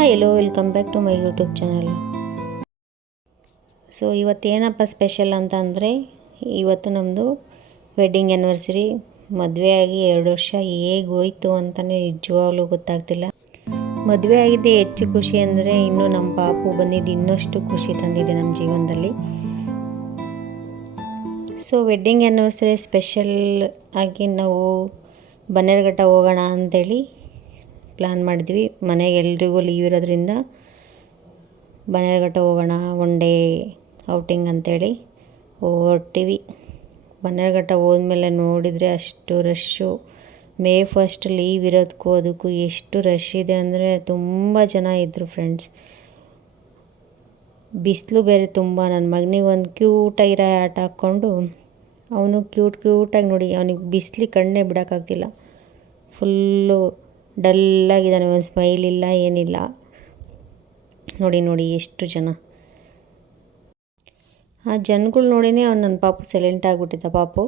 Hello welcome back to my YouTube channel. So ಇವತ್ತೇನಪ್ಪ special ಅಂತ ಅಂದರೆ, ಇವತ್ತು ನಮ್ಮದು ವೆಡ್ಡಿಂಗ್ ಆ್ಯನಿವರ್ಸರಿ. ಮದುವೆ ಆಗಿ 2 ವರ್ಷ ಹೇಗೆ ಹೋಯ್ತು ಅಂತಲೇ ನಿಜವಾಗ್ಲೂ ಗೊತ್ತಾಗ್ತಿಲ್ಲ. ಮದುವೆ ಆಗಿದ್ದೇ ಹೆಚ್ಚು ಖುಷಿ ಅಂದರೆ ಇನ್ನೂ ನಮ್ಮ ಪಾಪು ಬಂದಿದ್ದು ಇನ್ನಷ್ಟು ಖುಷಿ ತಂದಿದೆ ನಮ್ಮ ಜೀವನದಲ್ಲಿ. ಸೊ ವೆಡ್ಡಿಂಗ್ ಆ್ಯನಿವರ್ಸರಿ ಸ್ಪೆಷಲ್ ಆಗಿ ನಾವು ಬನ್ನೇರುಘಟ್ಟ ಹೋಗೋಣ ಅಂಥೇಳಿ ಪ್ಲ್ಯಾನ್ ಮಾಡಿದ್ವಿ. ಮನೆಗೆ ಎಲ್ರಿಗೂ ಲೀವ್ ಇರೋದ್ರಿಂದ ಬನ್ನೇರುಘಟ್ಟ ಹೋಗೋಣ, 1 ಡೇ ಔಟಿಂಗ್ ಅಂಥೇಳಿ ಹೊರಟಿವಿ. ಬನ್ನೇರುಘಟ್ಟ ಹೋದ್ಮೇಲೆ ನೋಡಿದರೆ ಅಷ್ಟು ರಶ್ಶು. ಮೇ 1 ಲೀವ್ ಇರೋದಕ್ಕೂ ಅದಕ್ಕೂ ಎಷ್ಟು ರಶ್ ಇದೆ ಅಂದರೆ ತುಂಬ ಜನ ಇದ್ದರು ಫ್ರೆಂಡ್ಸ್. ಬಿಸಿಲು ಬೇರೆ ತುಂಬ. ನನ್ನ ಮಗನಿಗೆ ಒಂದು ಕ್ಯೂಟಾಗಿರೋ ಆಟ ಹಾಕ್ಕೊಂಡು ಅವನು ಕ್ಯೂಟಾಗಿ ನೋಡಿ, ಅವನಿಗೆ ಬಿಸಿಲಿಗೆ ಕಣ್ಣೇ ಬಿಡೋಕ್ಕಾಗ್ತಿಲ್ಲ. ಫುಲ್ಲು ಡಲ್ಲಾಗಿದ್ದಾನೆ, ಒಂದು ಸ್ಮೈಲ್ ಇಲ್ಲ ಏನಿಲ್ಲ. ನೋಡಿ ಎಷ್ಟು ಜನ. ಆ ಜನಗಳು ನೋಡಿನೇ ಅವ್ನು ನನ್ನ ಪಾಪು ಸೈಲೆಂಟ್ ಆಗಿಬಿಟ್ಟಿದ್ದ. ಪಾಪು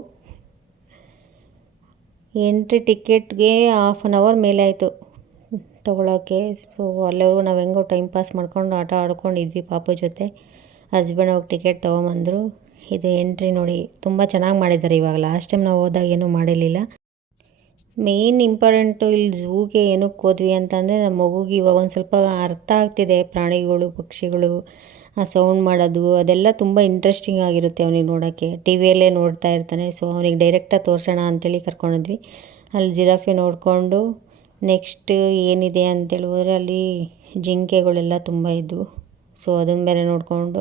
ಎಂಟ್ರಿ ಟಿಕೆಟ್ಗೆ 1/2 ಅವರ್ ಮೇಲೆ ಆಯಿತು ತೊಗೊಳೋಕ್ಕೆ. ಸೊ ಅಲ್ಲಿವರೆಗೂ ನಾವು ಹೆಂಗೋ ಟೈಮ್ ಪಾಸ್ ಮಾಡ್ಕೊಂಡು ಆಟ ಆಡ್ಕೊಂಡಿದ್ವಿ ಪಾಪು ಜೊತೆ. ಹಸ್ಬೆಂಡ್ ಹೋಗಿ ಟಿಕೆಟ್ ತೊಗೊಂಬಂದರು. ಇದು ಎಂಟ್ರಿ ನೋಡಿ, ತುಂಬ ಚೆನ್ನಾಗಿ ಮಾಡಿದ್ದಾರೆ ಇವಾಗ. ಲಾಸ್ಟ್ ಟೈಮ್ ನಾವು ಹೋದಾಗ ಏನೂ ಮಾಡಿರಲಿಲ್ಲ. ಮೇನ್ ಇಂಪಾರ್ಟೆಂಟು ಇಲ್ಲಿ ಝೂಗೆ ಏನಕ್ಕೆ ಹೋದ್ವಿ ಅಂತಂದರೆ, ನಮ್ಮ ಮಗುಗೆ ಇವಾಗ ಒಂದು ಸ್ವಲ್ಪ ಅರ್ಥ ಆಗ್ತಿದೆ. ಪ್ರಾಣಿಗಳು, ಪಕ್ಷಿಗಳು, ಆ ಸೌಂಡ್ ಮಾಡೋದು ಅದೆಲ್ಲ ತುಂಬ ಇಂಟ್ರೆಸ್ಟಿಂಗ್ ಆಗಿರುತ್ತೆ ಅವನಿಗೆ ನೋಡೋಕ್ಕೆ. ಟಿ ವಿಯಲ್ಲೇ ನೋಡ್ತಾ ಇರ್ತಾನೆ. ಸೊ ಅವನಿಗೆ ಡೈರೆಕ್ಟಾಗಿ ತೋರಿಸೋಣ ಅಂಥೇಳಿ ಕರ್ಕೊಂಡೋದ್ವಿ. ಅಲ್ಲಿ ಜಿರಾಫೆ ನೋಡಿಕೊಂಡು ನೆಕ್ಸ್ಟ್ ಏನಿದೆ ಅಂತೇಳಿ ಹೋದರೆ ಅಲ್ಲಿ ಜಿಂಕೆಗಳೆಲ್ಲ ತುಂಬ ಇದ್ದವು. ಸೊ ಅದನ್ನ ಬೇರೆ ನೋಡಿಕೊಂಡು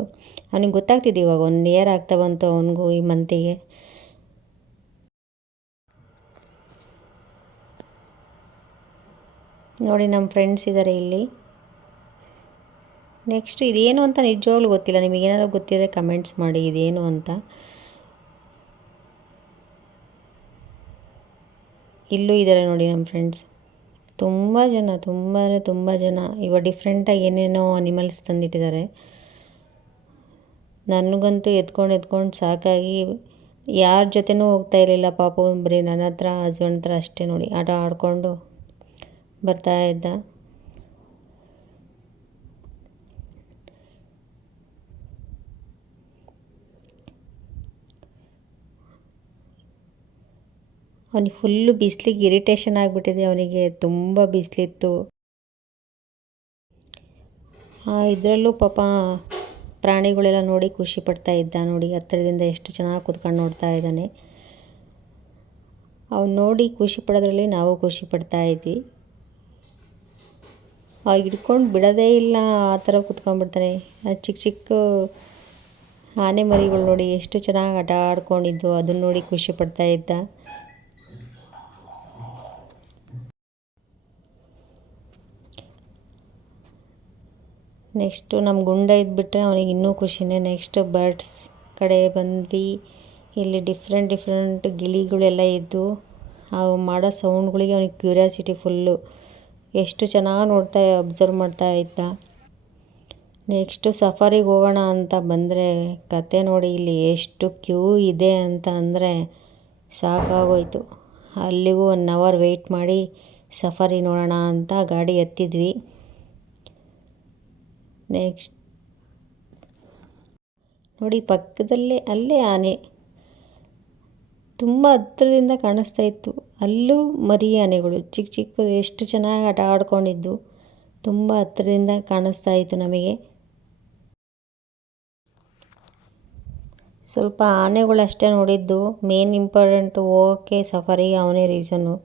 ಅವನಿಗೆ ಗೊತ್ತಾಗ್ತಿದೆ ಇವಾಗ 1 ಇಯರ್ ಆಗ್ತಾ ಬಂತು ಅವನಿಗೂ ಈ ಮಂತಿಗೆ. ನೋಡಿ ನಮ್ಮ ಫ್ರೆಂಡ್ಸ್ ಇದ್ದಾರೆ ಇಲ್ಲಿ. ನೆಕ್ಸ್ಟ್ ಇದೇನು ಅಂತ ನಿಜವಾಗ್ಲೂ ಗೊತ್ತಿಲ್ಲ. ನಿಮಗೇನಾದ್ರು ಗೊತ್ತಿದ್ರೆ ಕಮೆಂಟ್ಸ್ ಮಾಡಿ ಇದೇನು ಅಂತ. ಇಲ್ಲೂ ಇದ್ದಾರೆ ನೋಡಿ ನಮ್ಮ ಫ್ರೆಂಡ್ಸ್. ತುಂಬ ಜನ ಇವಾಗ ಡಿಫ್ರೆಂಟಾಗಿ ಏನೇನೋ ಅನಿಮಲ್ಸ್ ತಂದಿಟ್ಟಿದ್ದಾರೆ. ನನಗಂತೂ ಎತ್ಕೊಂಡು ಸಾಕಾಗಿ ಯಾರ ಜೊತೆನೂ ಹೋಗ್ತಾ ಇರಲಿಲ್ಲ. ಪಾಪು ಬರೀ ನನ್ನ ಹತ್ರ, ಹಸ್ಬೆಂಡ್ ಹತ್ರ ಅಷ್ಟೇ ನೋಡಿ ಆಟ ಆಡಿಕೊಂಡು ಬರ್ತಾ ಇದ್ದ. ಅವನಿಗೆ ಫುಲ್ಲು ಬಿಸಿಲಿಗೆ ಇರಿಟೇಷನ್ ಆಗಿಬಿಟ್ಟಿದೆ. ಅವನಿಗೆ ತುಂಬ ಬಿಸಿಲಿತ್ತು. ಇದರಲ್ಲೂ ಪಾಪ ಪ್ರಾಣಿಗಳೆಲ್ಲ ನೋಡಿ ಖುಷಿ ಪಡ್ತಾ ಇದ್ದ. ನೋಡಿ ಹತ್ತಿರದಿಂದ ಎಷ್ಟು ಚೆನ್ನಾಗಿ ಕೂತ್ಕೊಂಡು ನೋಡ್ತಾ ಇದ್ದಾನೆ. ಅವ್ನು ನೋಡಿ ಖುಷಿ ಪಡೋದ್ರಲ್ಲಿ ನಾವು ಖುಷಿ ಪಡ್ತಾ ಇದ್ವಿ. ಹಿಡ್ಕೊಂಡು ಬಿಡೋದೇ ಇಲ್ಲ, ಆ ಥರ ಕೂತ್ಕೊಂಡ್ಬಿಡ್ತಾನೆ. ಚಿಕ್ಕ ಆನೆ ಮರಿಗಳು ನೋಡಿ ಎಷ್ಟು ಚೆನ್ನಾಗಿ ಆಟ ಆಡ್ಕೊಂಡಿದ್ದು, ಅದನ್ನ ನೋಡಿ ಖುಷಿ ಪಡ್ತಾ ಇದ್ದ. ನೆಕ್ಸ್ಟು ನಮ್ಮ ಗುಂಡ ಇದ್ಬಿಟ್ರೆ ಅವನಿಗೆ ಇನ್ನೂ ಖುಷಿನೇ. ನೆಕ್ಸ್ಟ್ ಬರ್ಡ್ಸ್ ಕಡೆ ಬಂದ್ವಿ. ಇಲ್ಲಿ ಡಿಫ್ರೆಂಟ್ ಗಿಳಿಗಳೆಲ್ಲ ಇದ್ದು ಅವು ಮಾಡೋ ಸೌಂಡ್ಗಳಿಗೆ ಅವನಿಗೆ ಕ್ಯೂರಿಯಾಸಿಟಿ ಫುಲ್ಲು. ಎಷ್ಟು ಚೆನ್ನಾಗಿ ಅಬ್ಸರ್ವ್ ಮಾಡ್ತಾ ಇದ್ದ. ನೆಕ್ಸ್ಟು ಸಫಾರಿಗೆ ಹೋಗೋಣ ಅಂತ ಬಂದರೆ ಕತೆ ನೋಡಿ ಇಲ್ಲಿ ಎಷ್ಟು ಕ್ಯೂ ಇದೆ ಅಂತ ಅಂದರೆ ಸಾಕಾಗೋಯ್ತು. ಅಲ್ಲಿಗೂ 1 ಅವರ್ ವೆಯ್ಟ್ ಮಾಡಿ ಸಫಾರಿ ನೋಡೋಣ ಅಂತ ಗಾಡಿ ಹತ್ತಿದ್ವಿ. ನೆಕ್ಸ್ಟ್ ನೋಡಿ ಪಕ್ಕದಲ್ಲೇ ಅಲ್ಲೇ ಆನೆ ತುಂಬ ಹತ್ತಿರದಿಂದ ಕಾಣಿಸ್ತಾ ಇತ್ತು. ಅಲ್ಲೂ ಮರಿ ಆನೆಗಳು ಚಿಕ್ಕ ಎಷ್ಟು ಚೆನ್ನಾಗಿ ಆಟ ಆಡ್ಕೊಂಡಿದ್ದು, ತುಂಬ ಹತ್ತಿರದಿಂದ ಕಾಣಿಸ್ತಾ ಇತ್ತು ನಮಗೆ. ಸ್ವಲ್ಪ ಆನೆಗಳು ಅಷ್ಟೇ ನೋಡಿದ್ದು. ಮೇನ್ ಇಂಪಾರ್ಟೆಂಟು ಹೋಗೋಕ್ಕೆ ಸಫಾರಿಗೆ ಅವನೇ ರೀಸನ್ನು.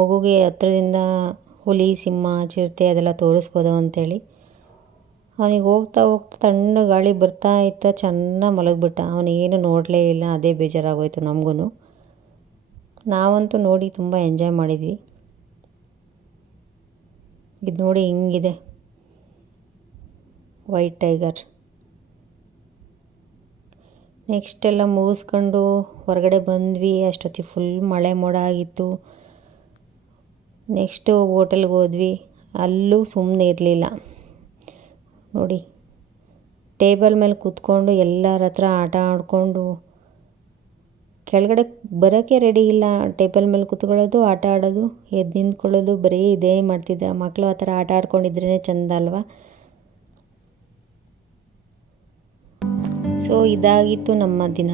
ಮಗುಗೆ ಹತ್ತಿರದಿಂದ ಹುಲಿ, ಸಿಂಹ, ಚಿರತೆ ಅದೆಲ್ಲ ತೋರಿಸ್ಬೋದು ಅಂಥೇಳಿ. ಅವನಿಗೆ ಹೋಗ್ತಾ ತಣ್ಣಗೆ ಗಾಳಿ ಬರ್ತಾ ಇತ್ತ, ಚೆನ್ನಾಗಿ ಮಲಗಿಬಿಟ್ಟ. ಅವನೇನು ನೋಡಲೇ ಇಲ್ಲ. ಅದೇ ಬೇಜಾರಾಗೋಯ್ತು ನಮಗೂ. ನಾವಂತೂ ನೋಡಿ ತುಂಬ ಎಂಜಾಯ್ ಮಾಡಿದ್ವಿ. ಇದು ನೋಡಿ ಹಿಂಗಿದೆ ವೈಟ್ ಟೈಗರ್. ನೆಕ್ಸ್ಟ್ ಎಲ್ಲ ಮುಗಿಸ್ಕೊಂಡು ಹೊರಗಡೆ ಬಂದ್ವಿ. ಅಷ್ಟೊತ್ತಿಗೆ ಫುಲ್ ಮಳೆ ಮೋಡ ಆಗಿತ್ತು. ನೆಕ್ಸ್ಟು ಹೋಟೆಲ್ಗೆ ಹೋದ್ವಿ. ಅಲ್ಲೂ ಸುಮ್ಮನೆ ಇರಲಿಲ್ಲ ನೋಡಿ. ಟೇಬಲ್ ಮೇಲೆ ಕೂತ್ಕೊಂಡು ಎಲ್ಲರ ಹತ್ರ ಆಟ ಆಡಿಕೊಂಡು ಕೆಳಗಡೆ ಬರೋಕ್ಕೆ ರೆಡಿ ಇಲ್ಲ. ಟೇಬಲ್ ಮೇಲೆ ಕೂತ್ಕೊಳ್ಳೋದು, ಆಟ ಆಡೋದು, ಎದ್ದು ನಿಂತ್ಕೊಳ್ಳೋದು, ಬರೀ ಇದೇ ಮಾಡ್ತಿದ್ದೆ. ಮಕ್ಕಳು ಆ ಥರ ಆಟ ಆಡ್ಕೊಂಡಿದ್ರೇ ಚೆಂದ ಅಲ್ವಾ. ಸೊ ಇದಾಗಿತ್ತು ನಮ್ಮ ದಿನ.